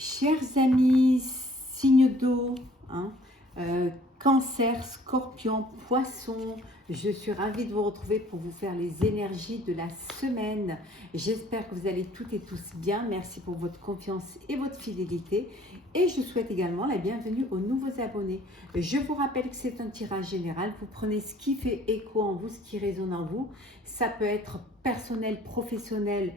Chers amis, signe d'eau, Cancer, Scorpion, Poisson, je suis ravie de vous retrouver pour vous faire les énergies de la semaine. J'espère que vous allez toutes et tous bien. Merci pour votre confiance et votre fidélité. Et je souhaite également la bienvenue aux nouveaux abonnés. Je vous rappelle que c'est un tirage général. Vous prenez ce qui fait écho en vous, ce qui résonne en vous. Ça peut être personnel, professionnel,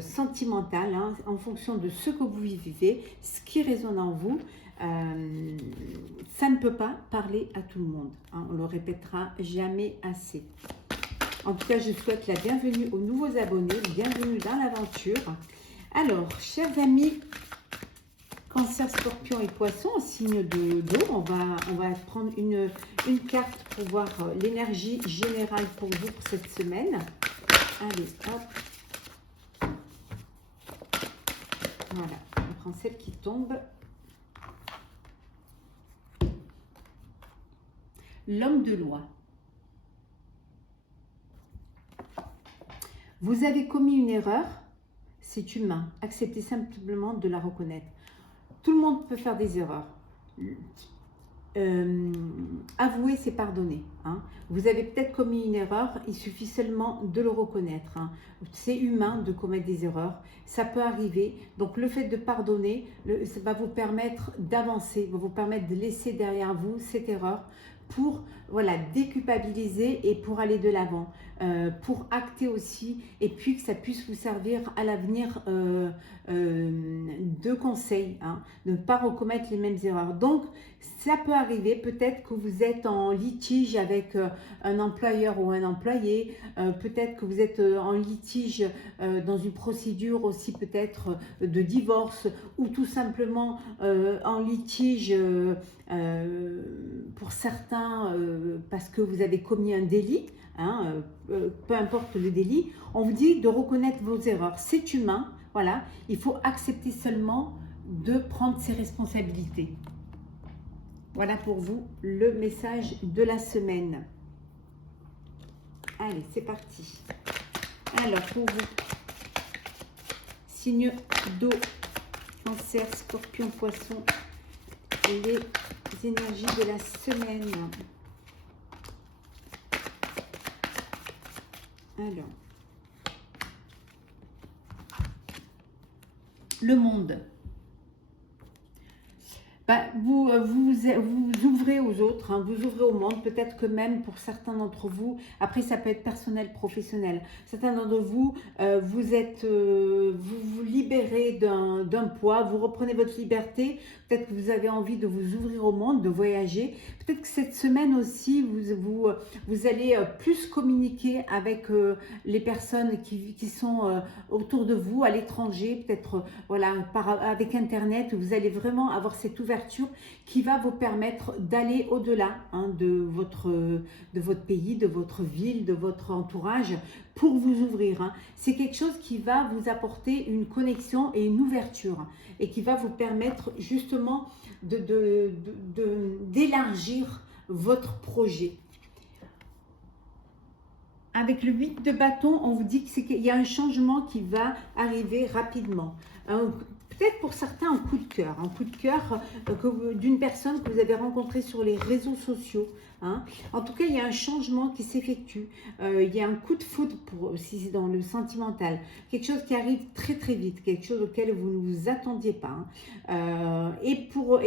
sentimental, en fonction de ce que vous vivez, ce qui résonne en vous. Ça ne peut pas parler à tout le monde, on le répétera jamais assez. En tout cas, je souhaite la bienvenue aux nouveaux abonnés, bienvenue dans l'aventure. Alors, chers amis, Cancer, Scorpion et Poisson, signe d'eau, on va prendre une carte pour voir l'énergie générale pour vous pour cette semaine. Allez, hop. Voilà, on prend celle qui tombe. L'homme de loi. Vous avez commis une erreur, c'est humain. Acceptez simplement de la reconnaître. Tout le monde peut faire des erreurs. Avouer, c'est pardonner. Vous avez peut-être commis une erreur, il suffit seulement de le reconnaître. C'est humain de commettre des erreurs, ça peut arriver. Donc le fait de pardonner, ça va vous permettre d'avancer, va vous permettre de laisser derrière vous cette erreur pour déculpabiliser et pour aller de l'avant, pour acter aussi, et puis que ça puisse vous servir à l'avenir de conseil, de ne pas recommettre les mêmes erreurs. Donc ça peut arriver, peut-être que vous êtes en litige avec un employeur ou un employé, peut-être que vous êtes en litige dans une procédure aussi peut-être de divorce, ou tout simplement en litige pour certains parce que vous avez commis un délit, peu importe le délit. On vous dit de reconnaître vos erreurs, c'est humain, voilà, il faut accepter seulement de prendre ses responsabilités. Voilà pour vous le message de la semaine. Allez, c'est parti. Alors, pour vous, signe d'eau, Cancer, Scorpion, Poisson, les énergies de la semaine. Alors, le monde. Vous ouvrez aux autres, vous ouvrez au monde, peut-être que même pour certains d'entre vous, après ça peut être personnel, professionnel, certains d'entre vous, vous vous libérez d'un poids, vous reprenez votre liberté, peut-être que vous avez envie de vous ouvrir au monde, de voyager, peut-être que cette semaine aussi, vous allez plus communiquer avec les personnes qui sont autour de vous, à l'étranger, peut-être avec Internet, vous allez vraiment avoir cette ouverture qui va vous permettre d'aller au-delà de votre pays, de votre ville, de votre entourage, pour vous ouvrir. C'est quelque chose qui va vous apporter une connexion et une ouverture, et qui va vous permettre justement d'élargir votre projet. Avec le 8 de bâton, on vous dit qu'il y a un changement qui va arriver rapidement. Peut-être pour certains un coup de cœur d'une personne que vous avez rencontrée sur les réseaux sociaux. En tout cas, il y a un changement qui s'effectue. Il y a un coup de foudre si c'est dans le sentimental. Quelque chose qui arrive très très vite, quelque chose auquel vous ne vous attendiez pas. Et pour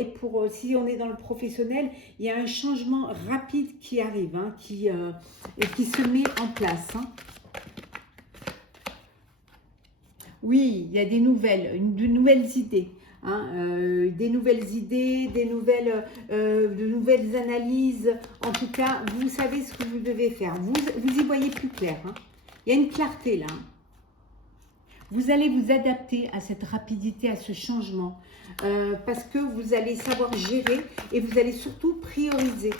si on est dans le professionnel, il y a un changement rapide qui arrive, qui se met en place. Oui, il y a de nouvelles idées. De nouvelles analyses. En tout cas, vous savez ce que vous devez faire. Vous y voyez plus clair. Il y a une clarté là. Vous allez vous adapter à cette rapidité, à ce changement, parce que vous allez savoir gérer et vous allez surtout prioriser.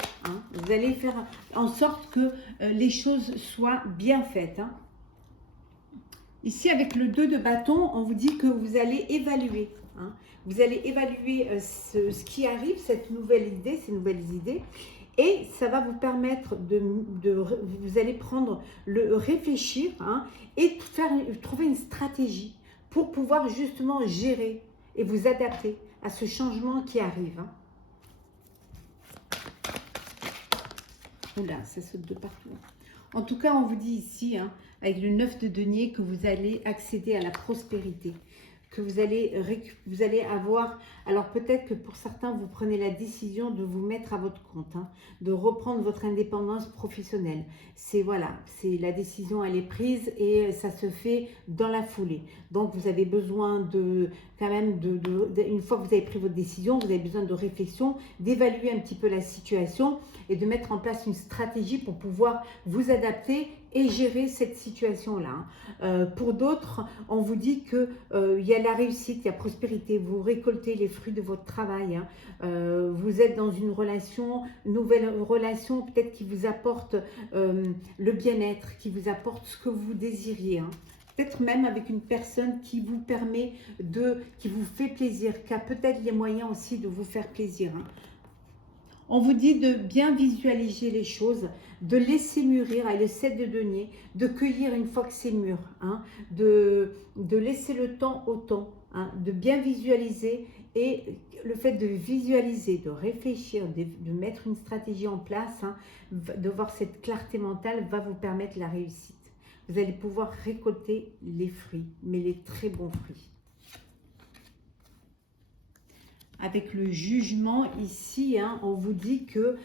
Vous allez faire en sorte que les choses soient bien faites. Ici, avec le 2 de bâton, on vous dit que vous allez évaluer. Vous allez évaluer ce qui arrive, ces nouvelles idées. Et ça va vous permettre vous allez réfléchir et trouver une stratégie pour pouvoir justement gérer et vous adapter à ce changement qui arrive. Hein. Oula, ça saute de partout. En tout cas, on vous dit ici, hein, avec le 9 de denier, que vous allez accéder à la prospérité, que vous allez avoir... Alors peut-être que pour certains, vous prenez la décision de vous mettre à votre compte, hein, de reprendre votre indépendance professionnelle. C'est voilà, c'est la décision, elle est prise et ça se fait dans la foulée. Donc vous avez besoin de, quand même, une fois que vous avez pris votre décision, vous avez besoin de réflexion, d'évaluer un petit peu la situation et de mettre en place une stratégie pour pouvoir vous adapter et gérer cette situation-là. Pour d'autres, on vous dit qu'il y a la réussite, il y a prospérité, vous récoltez les fruits de votre travail. Hein. Vous êtes dans une relation, une nouvelle relation peut-être qui vous apporte le bien-être, qui vous apporte ce que vous désiriez. Hein. Peut-être même avec une personne qui vous permet qui vous fait plaisir, qui a peut-être les moyens aussi de vous faire plaisir. Hein. On vous dit de bien visualiser les choses, de laisser mûrir, avec le 7 de denier, de cueillir une fois que c'est mûr, hein, de laisser le temps au temps, hein, de bien visualiser. Et le fait de visualiser, de réfléchir, de mettre une stratégie en place, hein, de voir cette clarté mentale va vous permettre la réussite. Vous allez pouvoir récolter les fruits, mais les très bons fruits. Avec le jugement ici, hein, on vous dit que,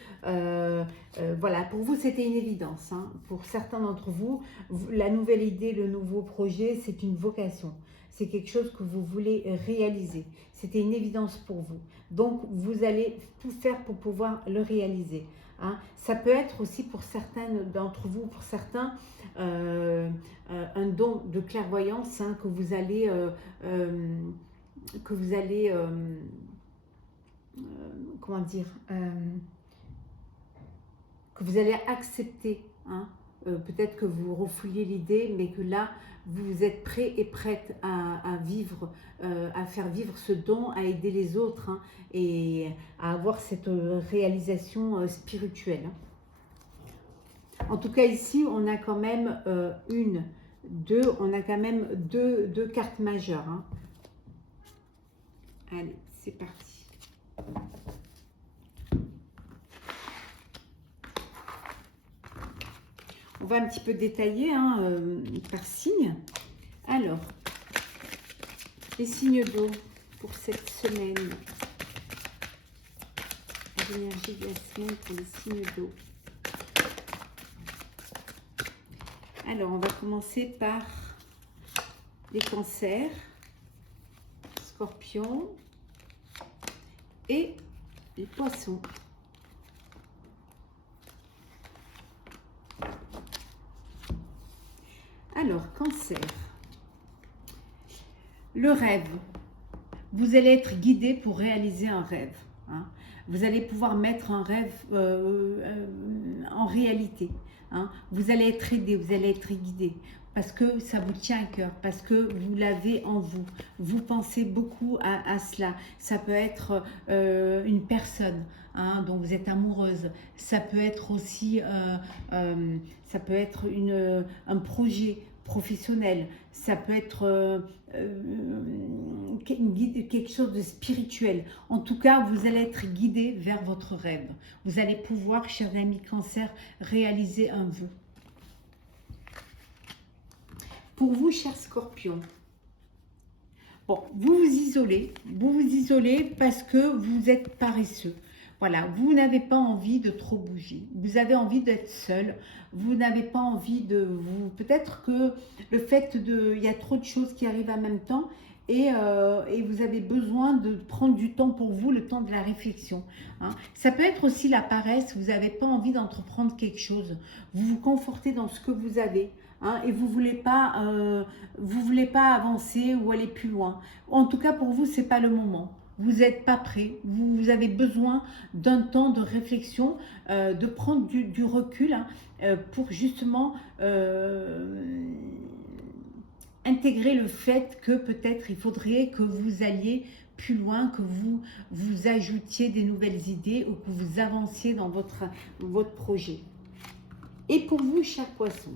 voilà, pour vous c'était une évidence. Hein. Pour certains d'entre vous, la nouvelle idée, le nouveau projet, c'est une vocation. C'est quelque chose que vous voulez réaliser. C'était une évidence pour vous. Donc, vous allez tout faire pour pouvoir le réaliser. Hein. Ça peut être aussi pour certains d'entre vous, pour certains, un don de clairvoyance, hein, que vous allez comment dire, que vous allez accepter. Hein. Peut-être que vous refouillez l'idée, mais que là, vous êtes prêt et prête à vivre, à faire vivre ce don, à aider les autres, hein, et à avoir cette réalisation spirituelle. Hein. En tout cas, ici, on a quand même on a quand même deux cartes majeures. Hein. Allez, c'est parti. On va un petit peu détailler, hein, par signe. Alors, les signes d'eau pour cette semaine. L'énergie de la semaine pour les signes d'eau. Alors, on va commencer par les cancers, scorpions et les poissons. Alors, cancer. Le rêve. Vous allez être guidé pour réaliser un rêve. Hein. Vous allez pouvoir mettre un rêve en réalité. Hein. Vous allez être aidé, vous allez être guidé. Parce que ça vous tient à cœur, parce que vous l'avez en vous. Vous pensez beaucoup à cela. Ça peut être une personne, hein, dont vous êtes amoureuse. Ça peut être aussi ça peut être un projet professionnel. Ça peut être quelque chose de spirituel. En tout cas, vous allez être guidé vers votre rêve. Vous allez pouvoir, chers amis cancer, réaliser un vœu. Pour vous, chers scorpions, bon, vous vous isolez parce que vous êtes paresseux. Voilà, vous n'avez pas envie de trop bouger. Vous avez envie d'être seul. Vous n'avez pas envie de vous... Peut-être que le fait de... Il y a trop de choses qui arrivent en même temps et vous avez besoin de prendre du temps pour vous, le temps de la réflexion. Hein. Ça peut être aussi la paresse. Vous n'avez pas envie d'entreprendre quelque chose. Vous vous confortez dans ce que vous avez. Hein, et vous voulez pas avancer ou aller plus loin. En tout cas, pour vous, c'est pas le moment. Vous n'êtes pas prêt. Vous avez besoin d'un temps de réflexion, de prendre du recul, hein, pour justement intégrer le fait que peut-être il faudrait que vous alliez plus loin, que vous ajoutiez des nouvelles idées ou que vous avanciez dans votre projet. Et pour vous, chers poissons,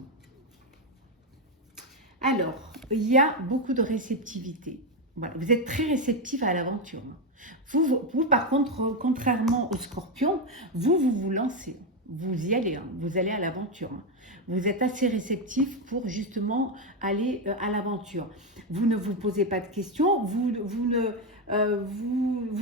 alors, il y a beaucoup de réceptivité. Voilà, vous êtes très réceptif à l'aventure. Vous, par contre, contrairement au scorpion, vous lancez. Vous y allez, hein, vous allez à l'aventure. Vous êtes assez réceptif pour justement aller à l'aventure. Vous ne vous posez pas de questions, vous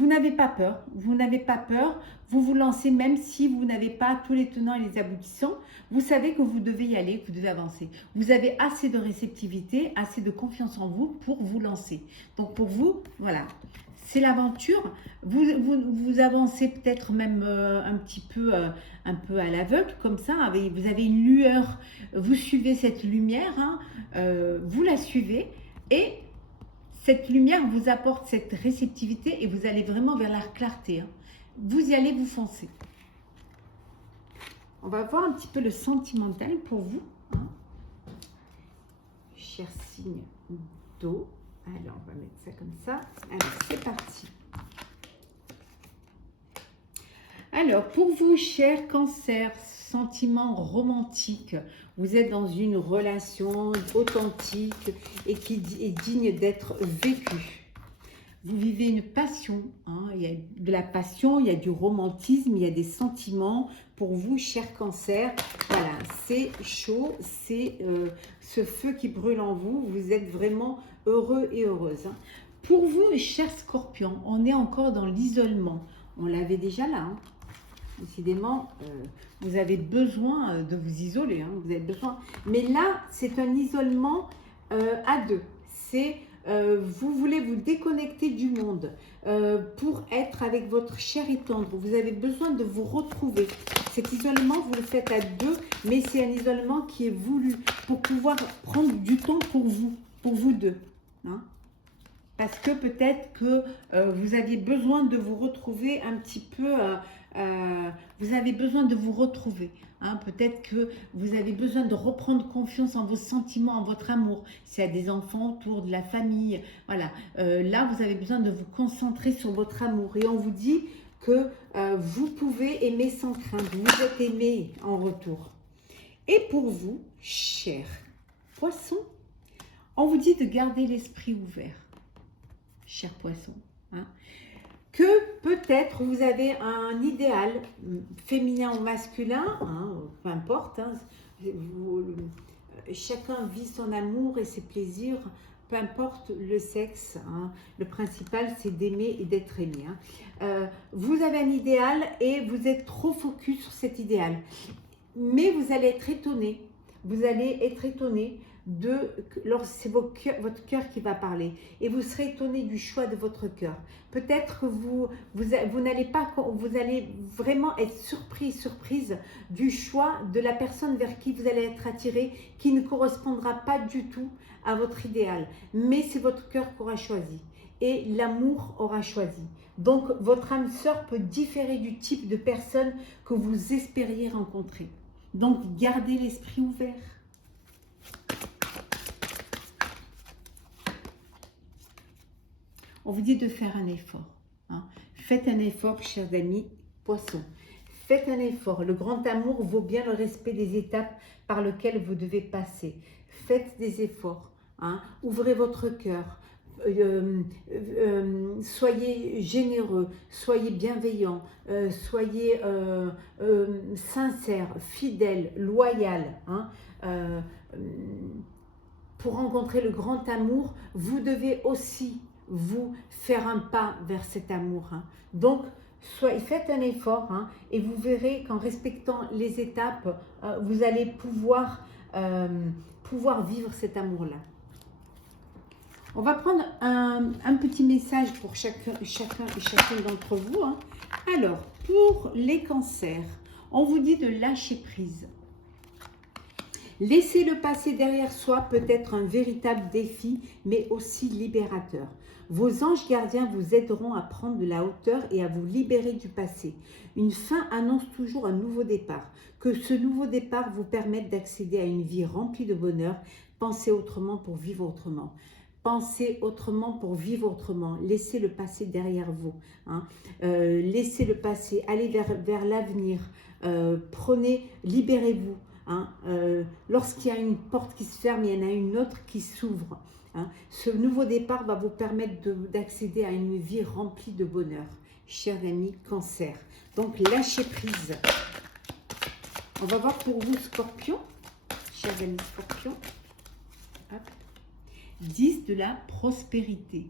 n'avez pas peur. Vous n'avez pas peur, vous vous lancez même si vous n'avez pas tous les tenants et les aboutissants. Vous savez que vous devez y aller, que vous devez avancer. Vous avez assez de réceptivité, assez de confiance en vous pour vous lancer. Donc pour vous, voilà, c'est l'aventure. Vous avancez peut-être même un peu à l'aveugle, comme ça. Vous avez une lueur, vous suivez cette lumière, hein, vous la suivez et cette lumière vous apporte cette réceptivité et vous allez vraiment vers la clarté. Hein. Vous y allez, vous foncez. On va voir un petit peu le sentimental pour vous. Hein. Cher signe d'eau. Alors, on va mettre ça comme ça. Alors, c'est parti. Alors, pour vous, cher Cancer, sentiment romantique, vous êtes dans une relation authentique et qui est digne d'être vécue. Vous vivez une passion, hein, il y a de la passion, il y a du romantisme, il y a des sentiments. Pour vous, cher Cancer, voilà, c'est chaud, c'est ce feu qui brûle en vous. Vous êtes vraiment heureux et heureuse. Hein. Pour vous, cher Scorpion, on est encore dans l'isolement. On l'avait déjà là. Hein. Décidément, vous avez besoin de vous isoler. Hein, vous avez besoin. Mais là, c'est un isolement à deux. C'est vous voulez vous déconnecter du monde pour être avec votre chair et tendre. Vous avez besoin de vous retrouver. Cet isolement, vous le faites à deux, mais c'est un isolement qui est voulu pour pouvoir prendre du temps pour vous deux. Hein. Parce que peut-être que vous aviez besoin de vous retrouver un petit peu, vous avez besoin de vous retrouver. Hein. Peut-être que vous avez besoin de reprendre confiance en vos sentiments, en votre amour. S'il y a des enfants autour de la famille, voilà. Là, vous avez besoin de vous concentrer sur votre amour. Et on vous dit que vous pouvez aimer sans crainte. Vous êtes aimé en retour. Et pour vous, cher poisson, on vous dit de garder l'esprit ouvert. Cher poisson, hein, que peut-être vous avez un idéal féminin ou masculin, hein, peu importe, hein, chacun vit son amour et ses plaisirs, peu importe le sexe, hein, le principal c'est d'aimer et d'être aimé. Hein. Vous avez un idéal et vous êtes trop focus sur cet idéal, mais vous allez être étonné, c'est votre cœur qui va parler et vous serez étonné du choix de votre cœur. Peut-être que vous allez vraiment être surprise du choix de la personne vers qui vous allez être attiré, qui ne correspondra pas du tout à votre idéal. Mais c'est votre cœur qui aura choisi et l'amour aura choisi. Donc votre âme sœur peut différer du type de personne que vous espériez rencontrer. Donc gardez l'esprit ouvert. On vous dit de faire un effort. Hein. Faites un effort, chers amis poissons. Faites un effort. Le grand amour vaut bien le respect des étapes par lesquelles vous devez passer. Faites des efforts. Hein. Ouvrez votre cœur. Soyez généreux, soyez bienveillants, soyez sincères, fidèles, loyaux. Hein. Pour rencontrer le grand amour, vous devez aussi vous faire un pas vers cet amour. Hein. Donc, faites un effort hein, et vous verrez qu'en respectant les étapes, vous allez pouvoir vivre cet amour-là. On va prendre un petit message pour chacun et chacune d'entre vous. Hein. Alors, pour les cancers, on vous dit de lâcher prise. Laisser le passé derrière soi peut être un véritable défi, mais aussi libérateur. Vos anges gardiens vous aideront à prendre de la hauteur et à vous libérer du passé. Une fin annonce toujours un nouveau départ. Que ce nouveau départ vous permette d'accéder à une vie remplie de bonheur. Pensez autrement pour vivre autrement. Pensez autrement pour vivre autrement. Laissez le passé derrière vous. Hein. Laissez le passé. Allez vers l'avenir. Libérez-vous. Hein. Lorsqu'il y a une porte qui se ferme, il y en a une autre qui s'ouvre. hein. Ce nouveau départ va vous permettre d'accéder à une vie remplie de bonheur, chers amis Cancer. Donc, lâchez prise. On va voir pour vous, Scorpion, chers amis Scorpion. Hop. 10 de la prospérité.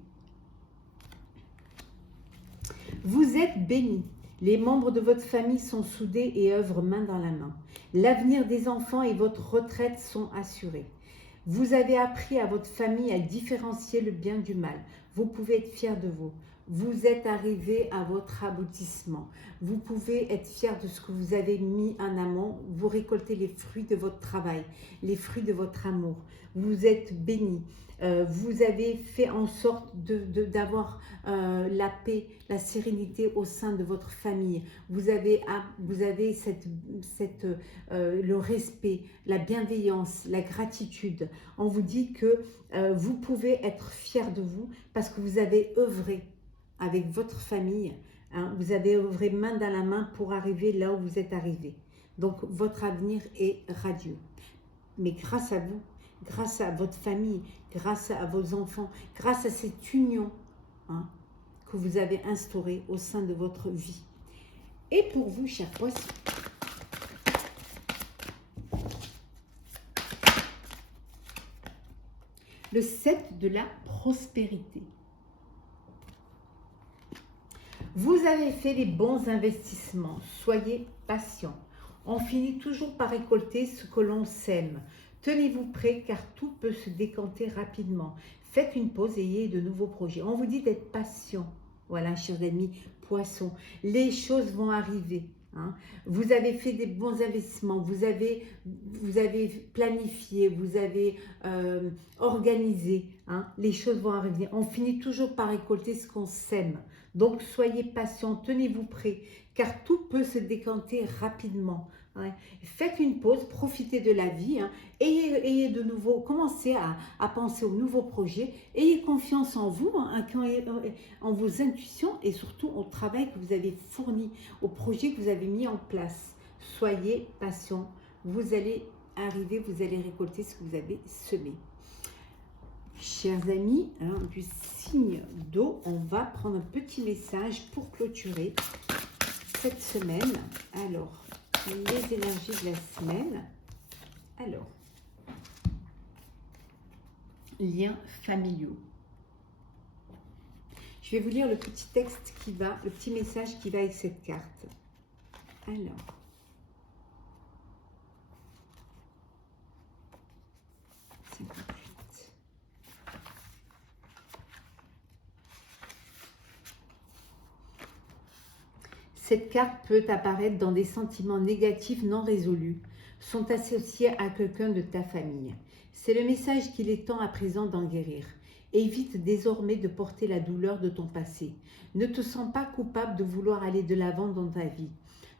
Vous êtes bénis. Les membres de votre famille sont soudés et œuvrent main dans la main. L'avenir des enfants et votre retraite sont assurés. Vous avez appris à votre famille à différencier le bien du mal. Vous pouvez être fiers de vous. Vous êtes arrivé à votre aboutissement. Vous pouvez être fiers de ce que vous avez mis en amont. Vous récoltez les fruits de votre travail, les fruits de votre amour. Vous êtes bénis. Vous avez fait en sorte d'avoir la paix, la sérénité au sein de votre famille. Vous avez le respect, la bienveillance, la gratitude. On vous dit que vous pouvez être fiers de vous parce que vous avez œuvré avec votre famille. Hein, vous avez œuvré main dans la main pour arriver là où vous êtes arrivé. Donc, votre avenir est radieux. Mais grâce à vous, grâce à votre famille, grâce à vos enfants, grâce à cette union, hein, que vous avez instaurée au sein de votre vie. Et pour vous, chers poissons, le 7 de la prospérité. Vous avez fait les bons investissements, soyez patient. On finit toujours par récolter ce que l'on sème. Tenez-vous prêts car tout peut se décanter rapidement. Faites une pause et ayez de nouveaux projets. On vous dit d'être patient. Voilà, chers amis, poissons. Les choses vont arriver. Hein. Vous avez fait des bons investissements, vous avez planifié, vous avez organisé. Hein. Les choses vont arriver. On finit toujours par récolter ce qu'on sème. Donc, soyez patient, tenez-vous prêts, car tout peut se décanter rapidement. Ouais. Faites une pause, profitez de la vie, hein. Ayez de nouveau, commencez à penser aux nouveaux projets, ayez confiance en vous, hein, en vos intuitions et surtout au travail que vous avez fourni, au projet que vous avez mis en place. Soyez patient, vous allez arriver, vous allez récolter ce que vous avez semé. Chers amis, hein, du signe d'eau, on va prendre un petit message pour clôturer cette semaine. Alors, les énergies de la semaine. Alors, liens familiaux. Je vais vous lire le petit texte qui va, le petit message qui va avec cette carte. Alors. Cette carte peut apparaître dans des sentiments négatifs non résolus, sont associés à quelqu'un de ta famille. C'est le message qu'il est temps à présent d'en guérir. Évite désormais de porter la douleur de ton passé. Ne te sens pas coupable de vouloir aller de l'avant dans ta vie.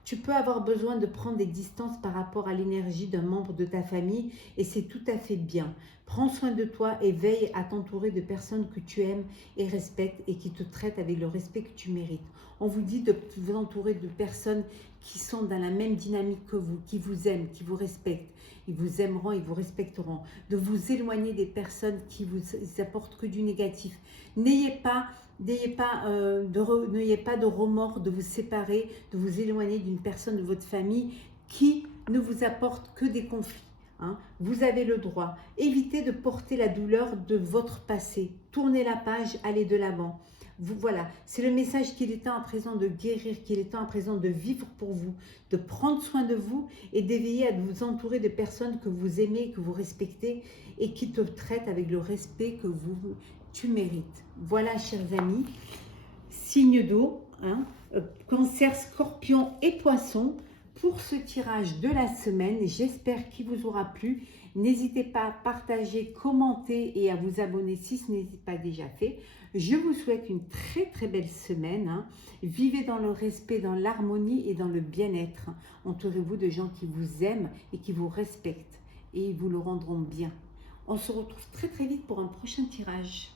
Tu peux avoir besoin de prendre des distances par rapport à l'énergie d'un membre de ta famille et c'est tout à fait bien. Prends soin de toi et veille à t'entourer de personnes que tu aimes et respectes et qui te traitent avec le respect que tu mérites. On vous dit de vous entourer de personnes qui sont dans la même dynamique que vous, qui vous aiment, qui vous respectent. Ils vous aimeront, ils vous respecteront. De vous éloigner des personnes qui vous apportent que du négatif. N'ayez pas de remords de vous séparer, de vous éloigner d'une personne de votre famille qui ne vous apporte que des conflits. Hein. Vous avez le droit. Évitez de porter la douleur de votre passé. Tournez la page, allez de l'avant. Voilà, c'est le message qu'il est temps à présent de guérir, qu'il est temps à présent de vivre pour vous, de prendre soin de vous et d'éveiller à vous entourer de personnes que vous aimez, que vous respectez et qui te traitent avec le respect que tu mérites. Voilà, chers amis, signe d'eau, hein, Cancer, Scorpion et Poisson pour ce tirage de la semaine. J'espère qu'il vous aura plu. N'hésitez pas à partager, commenter et à vous abonner si ce n'est pas déjà fait. Je vous souhaite une très très belle semaine. Hein. Vivez dans le respect, dans l'harmonie et dans le bien-être. Entourez-vous de gens qui vous aiment et qui vous respectent et ils vous le rendront bien. On se retrouve très très vite pour un prochain tirage.